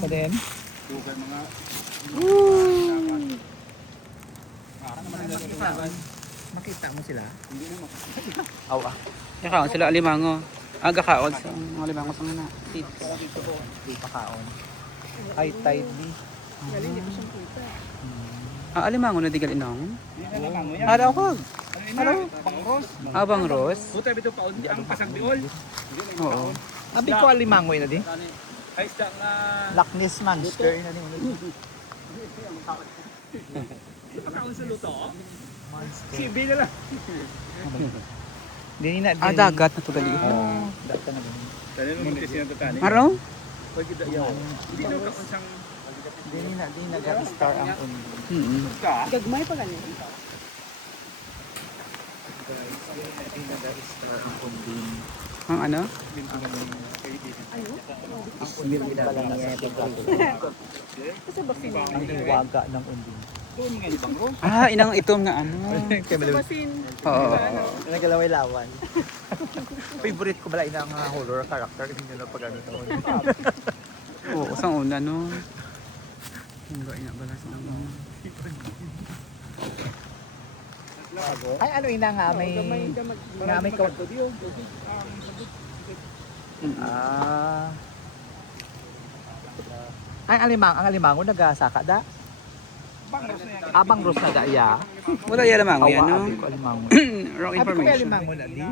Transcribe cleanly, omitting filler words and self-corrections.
Sa din? Dugan mga... Makita mo sila? Hindi na Awa. Kakaon sila alimango. Aga kaon sa mga alimango sa nga. Di pa kaon. High tide di. Alimango na digal inong. Hindi na lang yan. Araw ko. Ano? Bangros. Abang Ros. Buta bito pa ang pasag biol. Oo. Abi ko alimangoy na di. Ay isda nga... Loch Ness Monster na din. Pagkaon sa luto. Monster. Sibi na lang. Dini na. Dagat na to gali. Dagat na din. Dali mo magtisi na tatani. Araw? Pwede da yaw. Hindi na ka unsang... Dini na nag-star ang undi. Ka? Gagmay pa ganyan. Dini nag-star ang undi. Ang ano? Ang undi pala na sa Kasi basin. ang iwaga ng undi. Doon nga ni Bangros. Inang itom nga ano. Basin. Oo. Nagalaway-lawan. Favorite ko bala inang horror character hindi nila pag ano to. Oo, sang una no. Hindi ina bala sa mga. Ay ano ina nga may ko. Ay ang alimango nagasaka da. Bangros na yan. Abang ros na da ya. Wala ya lamang yan no. Abi ko alimango. Wrong Abi ko information. alimango na di.